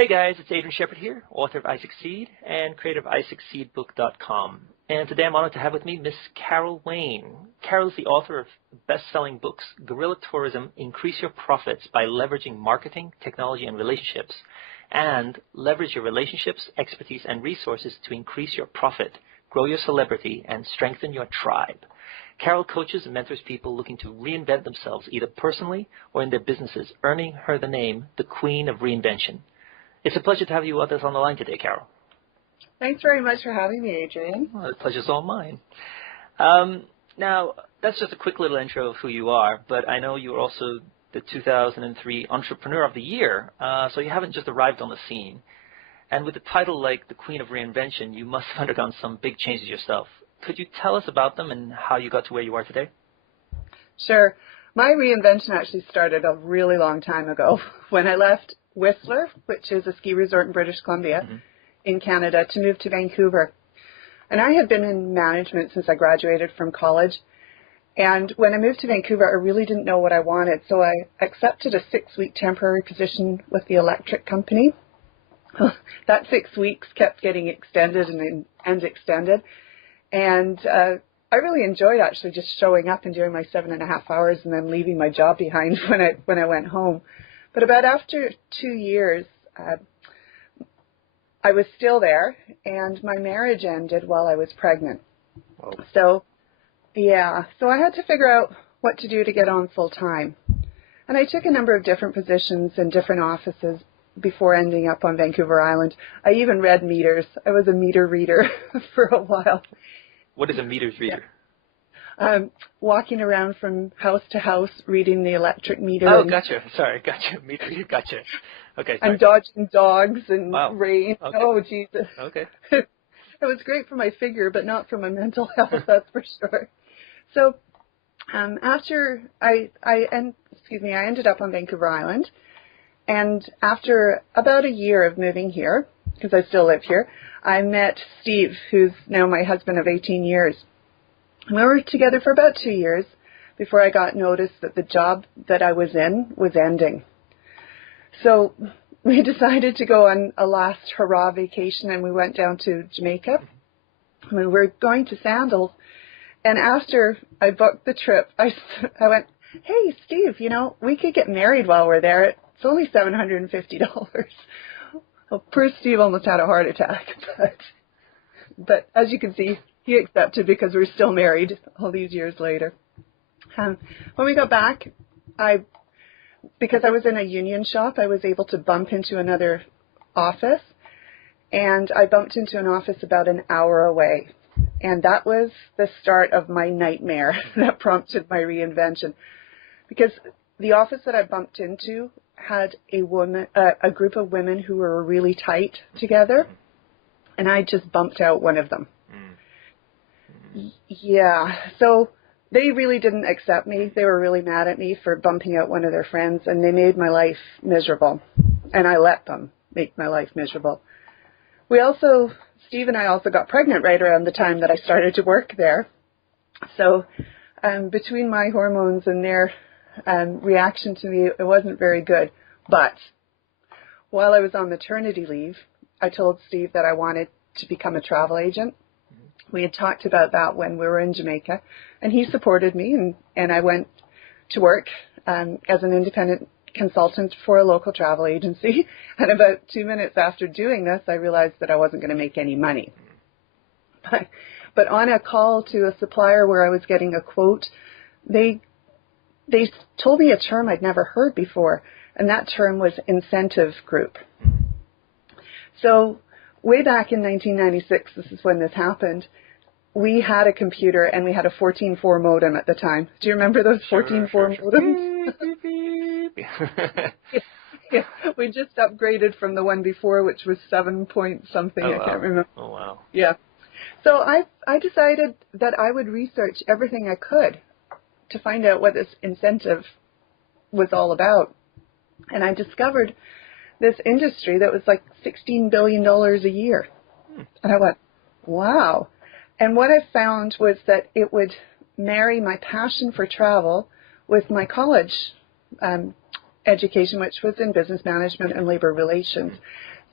Hey guys, it's Adrian Shepherd here, author of iSucceed and creator of iSucceedBook.com. And today I'm honored to have with me Miss Carol Wain. Carol is the author of best-selling books, Guerrilla Tourism, Increase Your Profits by Leveraging Marketing, Technology, and Relationships, and Leverage Your Relationships, Expertise, and Resources to Increase Your Profit, Grow Your Celebrity, and Strengthen Your Tribe. Carol coaches and mentors people looking to reinvent themselves either personally or in their businesses, earning her the name, the Queen of Reinvention. It's a pleasure to have you with us on the line today, Carol. Thanks very much for having me, Adrian. Well, the pleasure's all mine. Now, that's just a quick little intro of who you are, but I know you were also the 2003 Entrepreneur of the Year, so you haven't just arrived on the scene. And with a title like the Queen of Reinvention, you must have undergone some big changes yourself. Could you tell us about them and how you got to where you are today? Sure. My reinvention actually started a really long time ago when I left Whistler, which is a ski resort in British Columbia, in Canada, to move to Vancouver. And I had been in management since I graduated from college. And when I moved to Vancouver, I really didn't know what I wanted. So I accepted a 6-week temporary position with the electric company. That 6 weeks kept getting extended and extended. And I really enjoyed actually just showing up and doing my 7.5 hours and then leaving my job behind when I went home. But about after 2 years, I was still there, and my marriage ended while I was pregnant. Whoa. So I had to figure out what to do to get on full time. And I took a number of different positions in different offices before ending up on Vancouver Island. I even read meters. I was a meter reader for a while. What is a meters reader? Walking around from house to house, reading the electric meter. Oh, gotcha. Sorry, gotcha. Meter, gotcha. Okay. Sorry. And dodging dogs and rain. Okay. Oh, Jesus. Okay. It was great for my figure, but not for my mental health, that's for sure. So after I ended up on Vancouver Island, and after about a year of moving here, because I still live here, I met Steve, who's now my husband of 18 years. We were together for about 2 years before I got notice that the job that I was in was ending. So we decided to go on a last hurrah vacation, and we went down to Jamaica. We were going to Sandals, and after I booked the trip, I went, "Hey, Steve, we could get married while we're there. It's only $750. Well, poor Steve almost had a heart attack, but as you can see, he accepted because we're still married all these years later. When we got back, because I was in a union shop, I was able to bump into another office, and I bumped into an office about an hour away. And that was the start of my nightmare that prompted my reinvention, because the office that I bumped into had a group of women who were really tight together, and I just bumped out one of them. Yeah, so they really didn't accept me. They were really mad at me for bumping out one of their friends, and they made my life miserable, and I let them make my life miserable. Steve and I also got pregnant right around the time that I started to work there. So between my hormones and their reaction to me, it wasn't very good. But while I was on maternity leave, I told Steve that I wanted to become a travel agent. We had talked about that when we were in Jamaica, and he supported me, and I went to work as an independent consultant for a local travel agency. And about 2 minutes after doing this, I realized that I wasn't going to make any money. But on a call to a supplier where I was getting a quote, they told me a term I'd never heard before, and that term was incentive group. So way back in 1996, this is when this happened, we had a computer and we had a 14.4 modem at the time. Do you remember those 14.4 modems? Yeah, we just upgraded from the one before, which was 7 point something. I can't remember. Oh, wow. Yeah. So I decided that I would research everything I could to find out what this incentive was all about. And I discovered this industry that was like $16 billion a year. And I went, wow. And what I found was that it would marry my passion for travel with my college education, which was in business management and labor relations.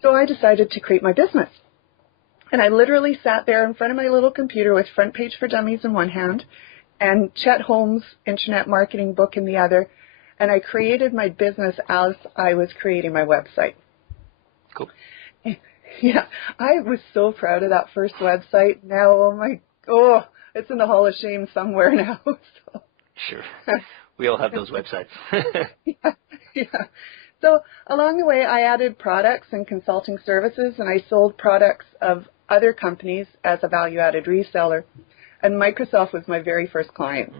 So I decided to create my business. And I literally sat there in front of my little computer with Front Page for Dummies in one hand and Chet Holmes' Internet Marketing book in the other. And I created my business as I was creating my website. Cool. Yeah, I was so proud of that first website. Now, it's in the Hall of Shame somewhere now. So. Sure. We all have those websites. Yeah. So along the way, I added products and consulting services, and I sold products of other companies as a value-added reseller. And Microsoft was my very first client.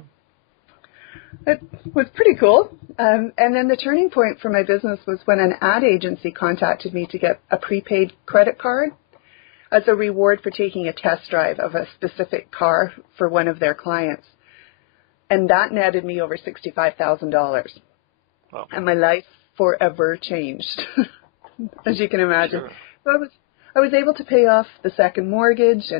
It was pretty cool. And then the turning point for my business was when an ad agency contacted me to get a prepaid credit card as a reward for taking a test drive of a specific car for one of their clients. And that netted me over $65,000. Wow. And my life forever changed, as you can imagine. Sure. So I was able to pay off the second mortgage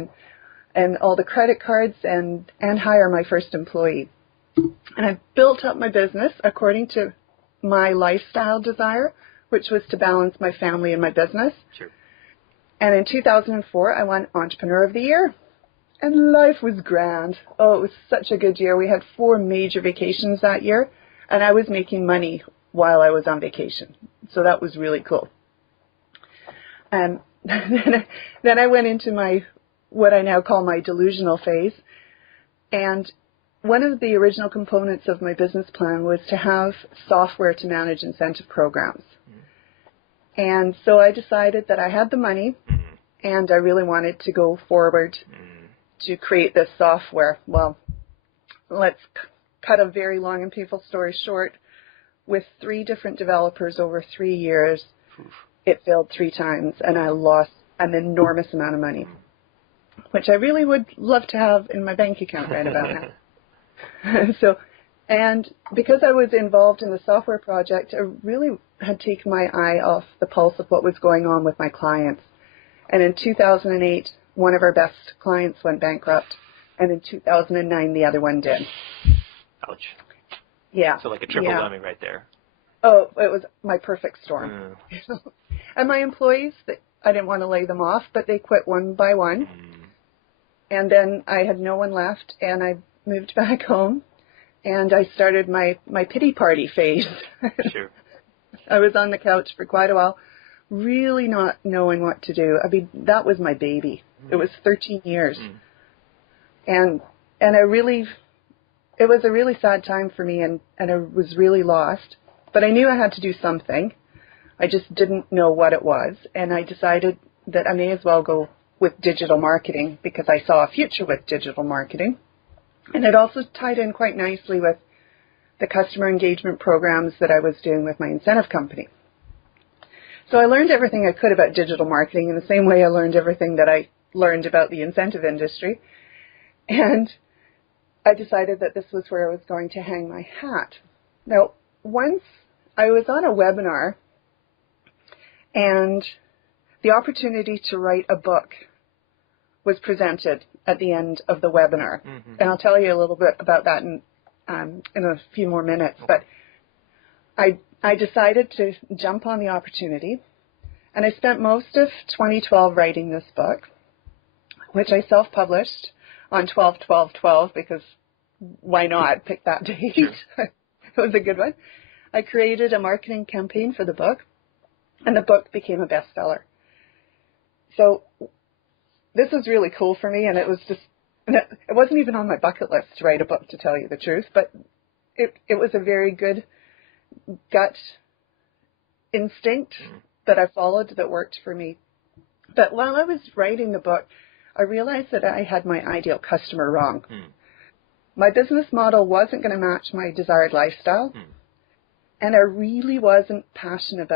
and all the credit cards and hire my first employee. And I built up my business according to my lifestyle desire, which was to balance my family and my business. Sure. And in 2004, I won Entrepreneur of the Year. And life was grand. Oh, it was such a good year. We had 4 major vacations that year, and I was making money while I was on vacation. So that was really cool. And then I went into what I now call my delusional phase. And one of the original components of my business plan was to have software to manage incentive programs. Mm-hmm. And so I decided that I had the money, and I really wanted to go forward to create this software. Well, let's cut a very long and painful story short. With 3 different developers over 3 years, it failed 3 times, and I lost an enormous amount of money, which I really would love to have in my bank account right about now. And because I was involved in the software project, I really had taken my eye off the pulse of what was going on with my clients. And in 2008, one of our best clients went bankrupt, and in 2009, the other one did. Ouch. Yeah. So like a triple whammy right there. Oh, it was my perfect storm. And my employees, I didn't want to lay them off, but they quit one by one. And then I had no one left, and I moved back home, and I started my pity party phase. Sure. I was on the couch for quite a while, really not knowing what to do. I mean, that was my baby. It was 13 years. And it was a really sad time for me, and I was really lost. But I knew I had to do something. I just didn't know what it was. And I decided that I may as well go with digital marketing because I saw a future with digital marketing. And it also tied in quite nicely with the customer engagement programs that I was doing with my incentive company. So I learned everything I could about digital marketing in the same way I learned everything that I learned about the incentive industry. And I decided that this was where I was going to hang my hat. Now, once I was on a webinar, and the opportunity to write a book was presented at the end of the webinar. And I'll tell you a little bit about that in a few more minutes. But I decided to jump on the opportunity, and I spent most of 2012 writing this book, which I self-published on 12/12/12 because why not pick that date? It was a good one. I created a marketing campaign for the book, and the book became a bestseller. So this was really cool for me, and it wasn't even on my bucket list to write a book, to tell you the truth, but it was a very good gut instinct that I followed that worked for me. But while I was writing the book, I realized that I had my ideal customer wrong. My business model wasn't going to match my desired lifestyle, and I really wasn't passionate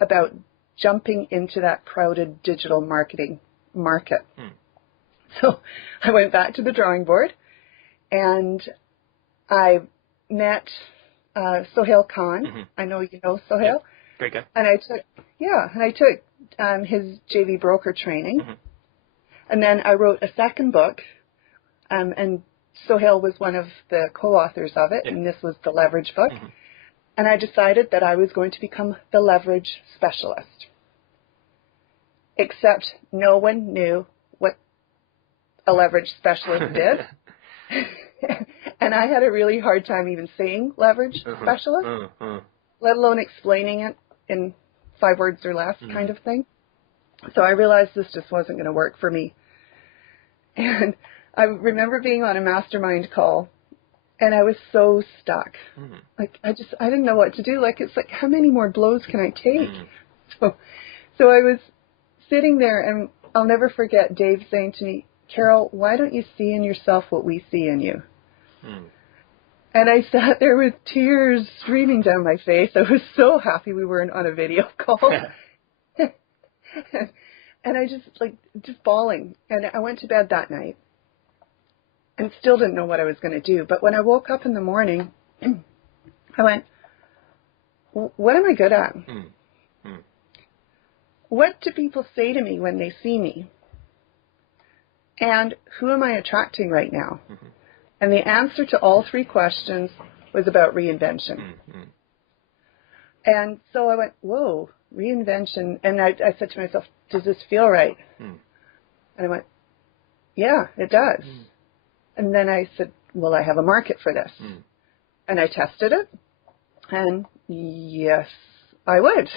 about jumping into that crowded digital marketing market. So I went back to the drawing board, and I met Sohail Khan. I know you know Sohail. Yeah. Great guy. And I took his JV broker training. And then I wrote a second book, and Sohail was one of the co-authors of it, and this was the Leverage book. and I decided that I was going to become the leverage specialist. Except no one knew what a leverage specialist did. And I had a really hard time even saying leverage specialist, let alone explaining it in 5 words or less kind of thing. So I realized this just wasn't going to work for me. And I remember being on a mastermind call, and I was so stuck. Like, I didn't know what to do. Like, it's like, how many more blows can I take? So I was sitting there, and I'll never forget Dave saying to me, Carol, why don't you see in yourself what we see in you? And I sat there with tears streaming down my face. I was so happy we weren't on a video call. And I just bawling. And I went to bed that night and still didn't know what I was going to do. But when I woke up in the morning, I went, what am I good at? What do people say to me when they see me? And who am I attracting right now? And the answer to all 3 questions was about reinvention. And so I went, whoa, reinvention. And I said to myself, does this feel right? And I went, yeah, it does. And then I said, will I have a market for this? And I tested it. And yes, I would.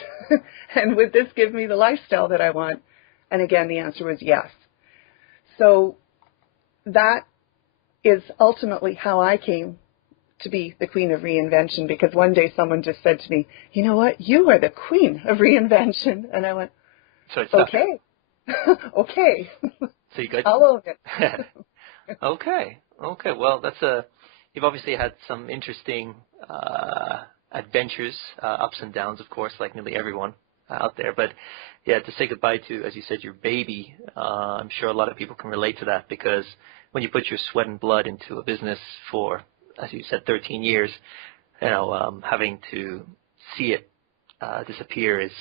And would this give me the lifestyle that I want? And again, the answer was yes. So that is ultimately how I came to be the Queen of Reinvention, because one day someone just said to me, you know what, you are the Queen of Reinvention. And I went, okay. Okay. So you good? I'll own it. Okay. Well, you've obviously had some interesting adventures, ups and downs, of course, like nearly everyone out there. But yeah, to say goodbye to, as you said, your baby, I'm sure a lot of people can relate to that, because when you put your sweat and blood into a business for, as you said, 13 years, having to see it disappear is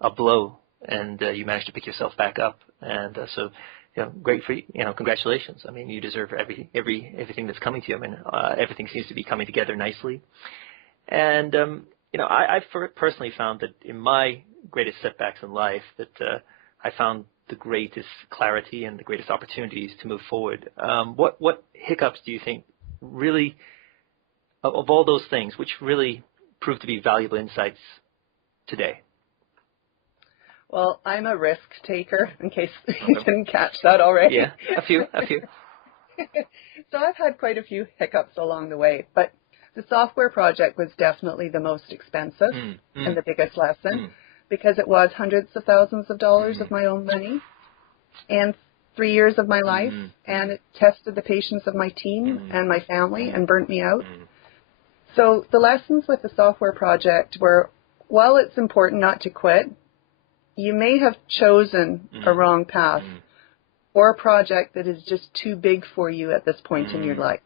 a blow, and you managed to pick yourself back up. And so, great for you. Congratulations. I mean, you deserve everything that's coming to you. I mean, everything seems to be coming together nicely. And I've personally found that in my greatest setbacks in life that I found the greatest clarity and the greatest opportunities to move forward. What hiccups do you think really, of all those things, which really proved to be valuable insights today? Well, I'm a risk taker, in case you didn't catch that already. Yeah, a few. So I've had quite a few hiccups along the way, but the software project was definitely the most expensive and the biggest lesson, because it was hundreds of thousands of dollars of my own money and 3 years of my life, and it tested the patience of my team and my family and burnt me out. So the lessons with the software project were, while it's important not to quit, you may have chosen a wrong path or a project that is just too big for you at this point in your life.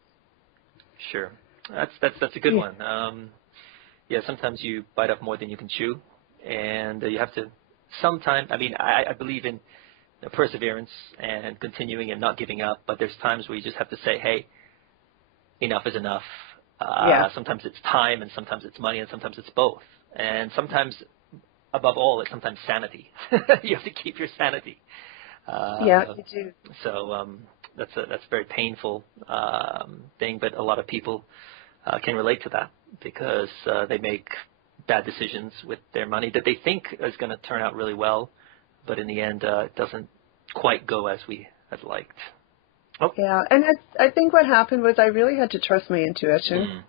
Sure. That's a good one. Sometimes you bite off more than you can chew, and you have to sometimes, I believe in perseverance and continuing and not giving up, but there's times where you just have to say, hey, enough is enough. Sometimes it's time, and sometimes it's money, and sometimes it's both. And sometimes, above all, it's sometimes sanity. You have to keep your sanity. You do. So that's a very painful thing, but a lot of people can relate to that, because they make bad decisions with their money that they think is going to turn out really well, but in the end it doesn't quite go as we had liked. Yeah, and I think what happened was I really had to trust my intuition,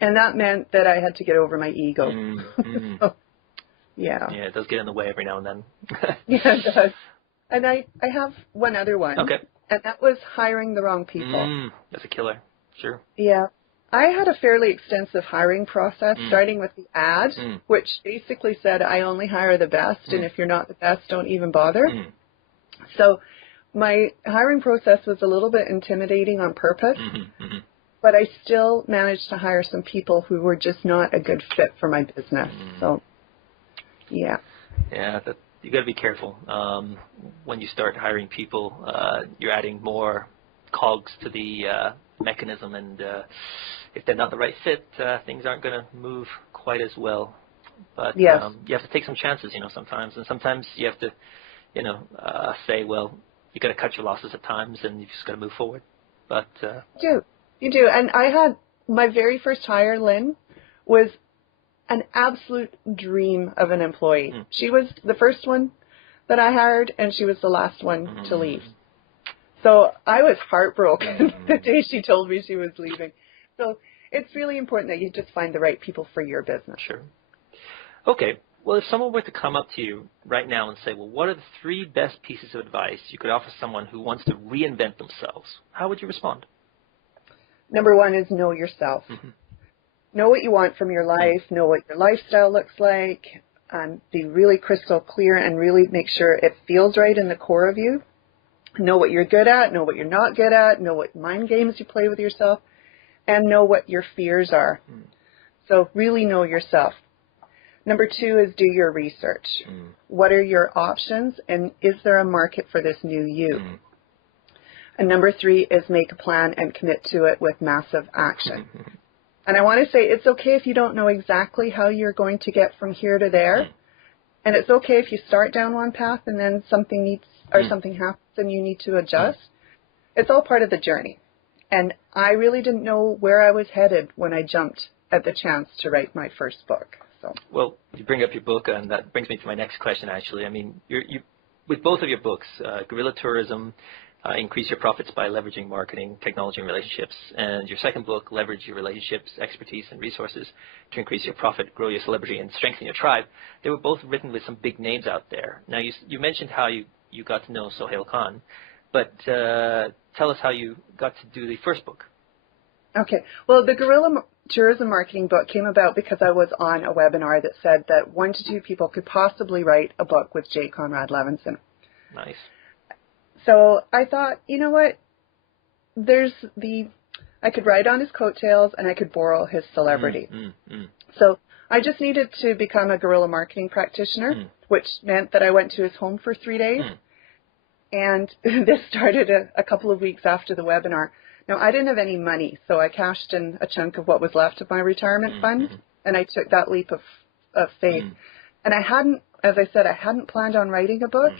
and that meant that I had to get over my ego. So, yeah, it does get in the way every now and then. Yeah, it does. And I have one other one. Okay. And that was hiring the wrong people. That's a killer. Sure. Yeah. I had a fairly extensive hiring process, starting with the ad, which basically said I only hire the best, and if you're not the best, don't even bother. So my hiring process was a little bit intimidating on purpose, but I still managed to hire some people who were just not a good fit for my business. So, yeah. Yeah, you got to be careful. When you start hiring people, you're adding more cogs to the mechanism, and if they're not the right fit, things aren't going to move quite as well. But Yes. you have to take some chances, sometimes. And sometimes you have to, say, well, you got to cut your losses at times, and you just got to move forward. But you do. And I had my very first hire, Lynn, was an absolute dream of an employee. She was the first one that I hired, and she was the last one to leave. So I was heartbroken the day she told me she was leaving. So it's really important that you just find the right people for your business. Sure. Okay. Well, if someone were to come up to you right now and say, well, what are the 3 best pieces of advice you could offer someone who wants to reinvent themselves, how would you respond? Number 1 is know yourself. Know what you want from your life, know what your lifestyle looks like, be really crystal clear and really make sure it feels right in the core of you. Know what you're good at, know what you're not good at, know what mind games you play with yourself, and know what your fears are. So really know yourself. Number 2 is do your research. What are your options, and is there a market for this new you? And number 3 is make a plan and commit to it with massive action. And I want to say it's okay if you don't know exactly how you're going to get from here to there. And it's okay if you start down one path and then something happens and you need to adjust. It's all part of the journey. And I really didn't know where I was headed when I jumped at the chance to write my first book. So. Well, you bring up your book, and that brings me to my next question, actually. I mean, you with both of your books, Guerrilla Tourism, Increase Your Profits by Leveraging Marketing, Technology, and Relationships, and your second book, Leverage Your Relationships, Expertise, and Resources to Increase Your Profit, Grow Your Celebrity, and Strengthen Your Tribe. They were both written with some big names out there. Now, you mentioned how you got to know Sohail Khan, but tell us how you got to do the first book. Okay. Well, the Guerrilla Tourism Marketing book came about because I was on a webinar that said that 1 to 2 people could possibly write a book with J. Conrad Levinson. Nice. So I thought, you know what? I could ride on his coattails and I could borrow his celebrity. So I just needed to become a guerrilla marketing practitioner, which meant that I went to his home for 3 days. And this started a couple of weeks after the webinar. Now, I didn't have any money, so I cashed in a chunk of what was left of my retirement fund, and I took that leap of faith. And I hadn't, as I said, I hadn't planned on writing a book,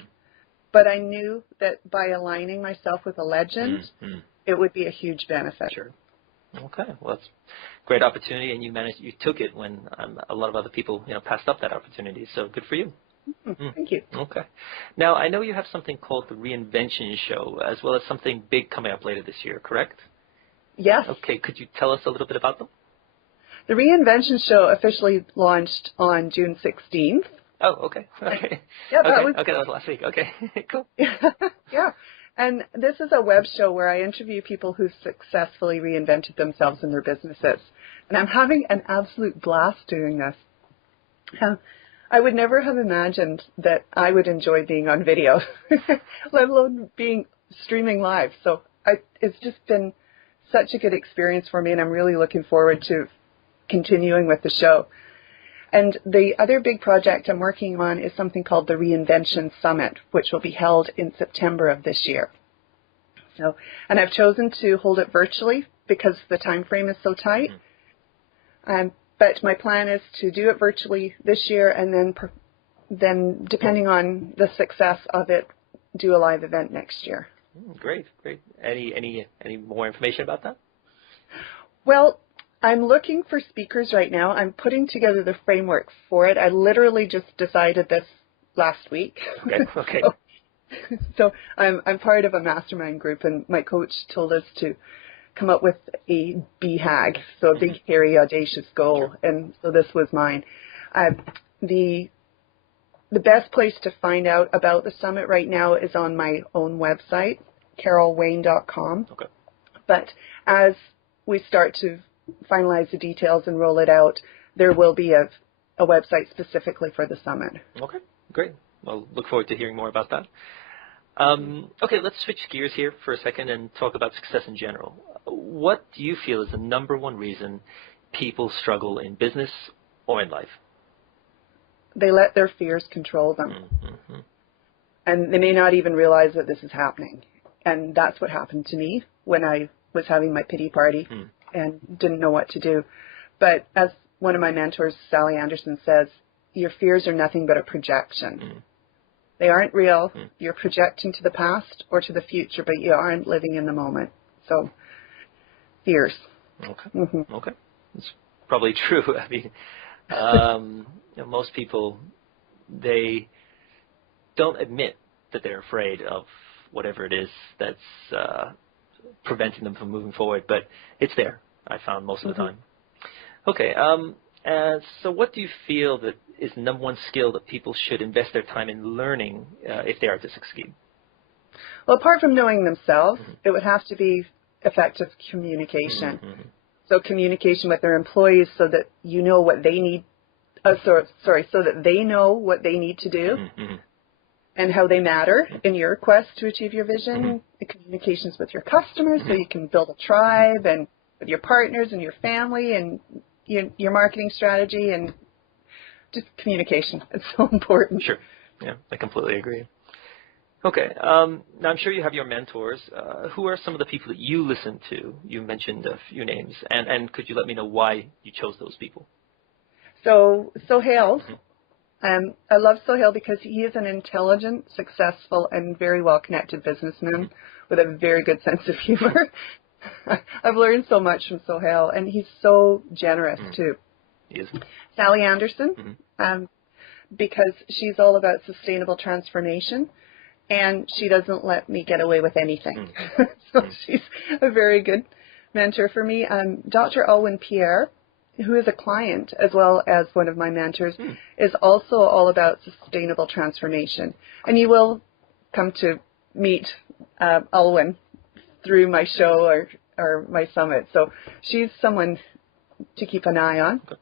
but I knew that by aligning myself with a legend, it would be a huge benefit. Sure. Okay. Well, that's a great opportunity, and you took it when a lot of other people, passed up that opportunity. So good for you. Thank you. Okay. Now, I know you have something called the Reinvention Show, as well as something big coming up later this year, correct? Yes. Okay. Could you tell us a little bit about them? The Reinvention Show officially launched on June 16th. Oh, okay. Okay. Yeah, that was last week. Okay. Cool. Yeah. And this is a web show where I interview people who successfully reinvented themselves in their businesses. And I'm having an absolute blast doing this. I would never have imagined that I would enjoy being on video, let alone being streaming live. So it's just been such a good experience for me, and I'm really looking forward to continuing with the show. And the other big project I'm working on is something called the Reinvention Summit, which will be held in September of this year. So, and I've chosen to hold it virtually because the time frame is so tight. But my plan is to do it virtually this year, and then depending on the success of it, do a live event next year. Great. Any more information about that? Well, I'm looking for speakers right now. I'm putting together the framework for it. I literally just decided this last week. Okay. So I'm part of a mastermind group, and my coach told us to come up with a BHAG, so a big, hairy, audacious goal, and so this was mine. The best place to find out about the summit right now is on my own website, carolwain.com. Okay. But as we start to finalize the details and roll it out, there will be a website specifically for the summit. Okay, great. Well, look forward to hearing more about that. Okay, let's switch gears here for a second and talk about success in general. What do you feel is the number one reason people struggle in business or in life? They let their fears control them. And they may not even realize that this is happening. And that's what happened to me when I was having my pity party. and didn't know what to do. But as one of my mentors, Sally Anderson, says, your fears are nothing but a projection. Mm. They aren't real. Mm. You're projecting to the past or to the future, but you aren't living in the moment. So, fears. Okay. Mm-hmm. Okay. It's probably true. I mean, most people, they don't admit that they're afraid of whatever it is that's preventing them from moving forward, but it's there, I found, most of the time. Okay. So what do you feel that is the number one skill that people should invest their time in learning if they are to succeed? Well, apart from knowing themselves, it would have to be effective communication. So communication with their employees so that you know what they need, so that they know what they need to do and how they matter in your quest to achieve your vision. Communications with your customers so you can build a tribe, and with your partners and your family and your marketing strategy, and just communication. It's so important. Sure. Yeah, I completely agree. Okay. Now, I'm sure you have your mentors. Who are some of the people that you listen to? You mentioned a few names. And could you let me know why you chose those people? So, Sohail. I love Sohail because he is an intelligent, successful, and very well-connected businessman with a very good sense of humor. I've learned so much from Sohail, and he's so generous, too. He is. Sally Anderson, because she's all about sustainable transformation, and she doesn't let me get away with anything. So she's a very good mentor for me. Dr. Alwyn Pierre, who is a client as well as one of my mentors, is also all about sustainable transformation. And you will come to meet Alwyn through my show or my summit. So she's someone to keep an eye on. Okay.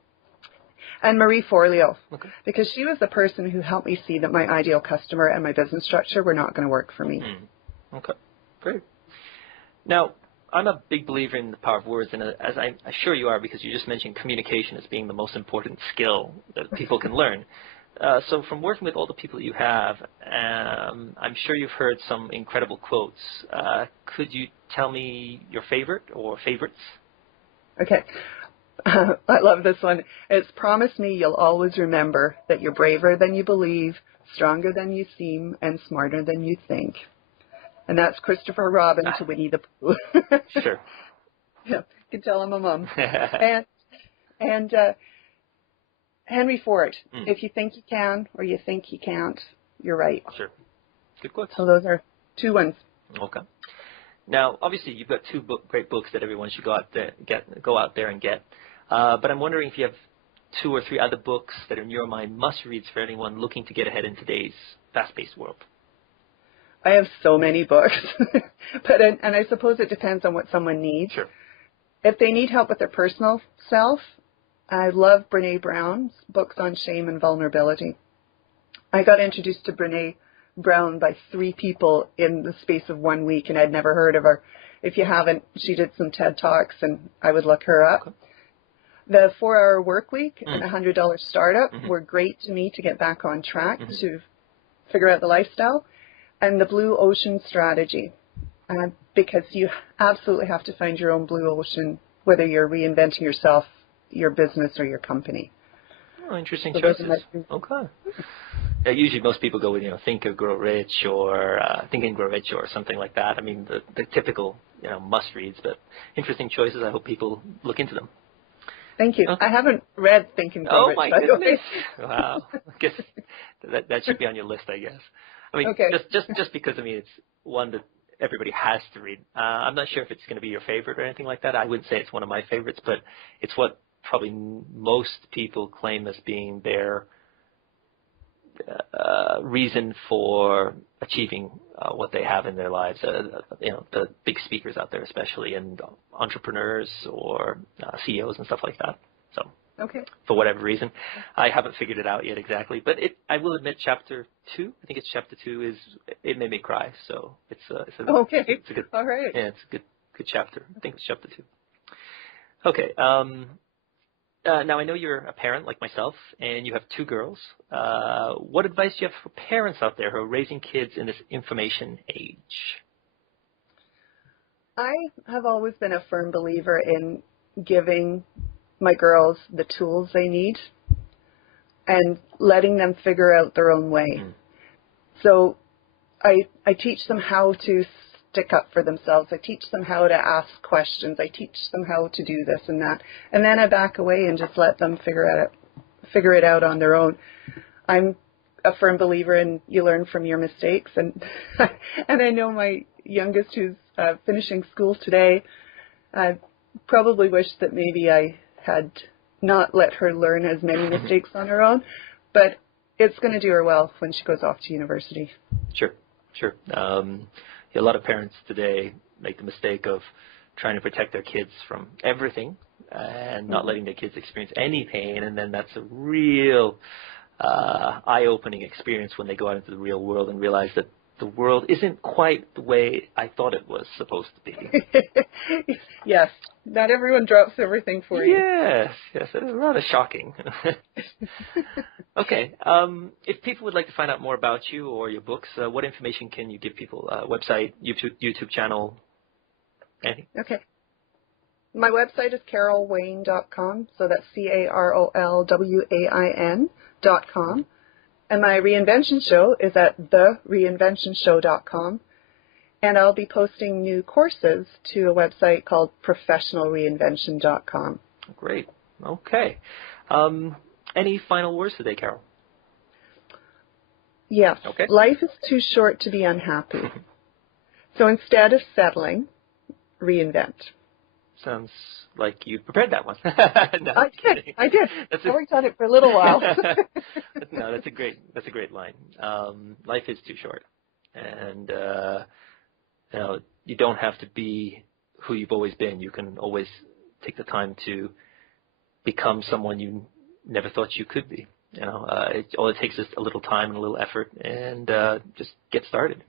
And Marie Forleo, because she was the person who helped me see that my ideal customer and my business structure were not going to work for me. Okay, great. Now, I'm a big believer in the power of words, and as I'm sure you are, because you just mentioned communication as being the most important skill that people can learn. So from working with all the people that you have, I'm sure you've heard some incredible quotes. Could you tell me your favorite or favorites? Okay. I love this one. It's promise me you'll always remember that you're braver than you believe, stronger than you seem, and smarter than you think. And that's Christopher Robin to Winnie the Pooh. Sure. Yeah, you can tell I'm a mom. and Henry Ford, if you think you can or you think you can't, you're right. Sure. Good quotes. So those are two ones. Okay. Now, obviously, you've got two great books that everyone should go out there and get. But I'm wondering if you have 2 or 3 other books that are in your mind must-reads for anyone looking to get ahead in today's fast-paced world. I have so many books, and I suppose it depends on what someone needs. Sure. If they need help with their personal self, I love Brené Brown's books on shame and vulnerability. I got introduced to Brené Brown by 3 people in the space of 1 week, and I'd never heard of her. If you haven't, she did some TED Talks, and I would look her up. Okay. The 4-Hour Work Week and $100 Startup were great to me to get back on track to figure out the lifestyle. And the Blue Ocean Strategy, because you absolutely have to find your own blue ocean, whether you're reinventing yourself, your business, or your company. Oh, interesting choices. Okay. Yeah, usually most people go with, Think and Grow Rich or Think and Grow Rich or something like that. I mean, the typical, must-reads, but interesting choices. I hope people look into them. Thank you. I haven't read Think and Grow Rich. Oh, my goodness. Wow. I guess that should be on your list, I guess. I mean, just because, it's one that everybody has to read. I'm not sure if it's going to be your favorite or anything like that. I wouldn't say it's one of my favorites, but it's what probably most people claim as being their reason for achieving what they have in their lives. The big speakers out there especially, and entrepreneurs or CEOs and stuff like that. So for whatever reason, I haven't figured it out yet exactly. But I will admit, chapter 2, I think it's chapter 2, it made me cry. So it's a good. All right. Yeah, it's a good chapter. I think it's chapter 2. Okay. Now, I know you're a parent like myself, and you have 2 girls. What advice do you have for parents out there who are raising kids in this information age? I have always been a firm believer in giving my girls the tools they need and letting them figure out their own way. So I teach them how to stick up for themselves. I teach them how to ask questions. I teach them how to do this and that. And then I back away and just let them figure it out on their own. I'm a firm believer in you learn from your mistakes. And and I know my youngest, who's finishing school today, I probably wish that maybe I had not let her learn as many mistakes on her own. But it's going to do her well when she goes off to university. Sure. A lot of parents today make the mistake of trying to protect their kids from everything and not letting their kids experience any pain, and then that's a real eye-opening experience when they go out into the real world and realize that the world isn't quite the way I thought it was supposed to be. Yes, not everyone drops everything for you. Yes, it's rather shocking. Okay, if people would like to find out more about you or your books, what information can you give people? Website, YouTube channel, anything? Okay. My website is carolwain.com, so that's CarolWain.com. And my reinvention show is at thereinventionshow.com. And I'll be posting new courses to a website called professionalreinvention.com. Great. Okay. Any final words today, Carol? Yes. Okay. Life is too short to be unhappy. So instead of settling, reinvent. Sounds like you prepared that one. No, I did. I worked on it for a little while. No, that's a great line. Life is too short, and you don't have to be who you've always been. You can always take the time to become someone you never thought you could be. All it takes is a little time and a little effort, and just get started.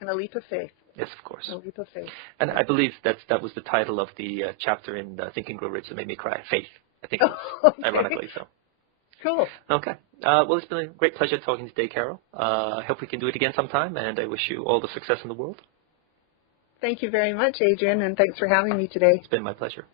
And a leap of faith. Yes, of course. A leap of faith. And I believe that was the title of the chapter in Think and Grow Rich that made me cry. Faith, I think, Okay. ironically so. Cool. Okay. Well, it's been a great pleasure talking today, Carol. I hope we can do it again sometime, and I wish you all the success in the world. Thank you very much, Adrian, and thanks for having me today. It's been my pleasure.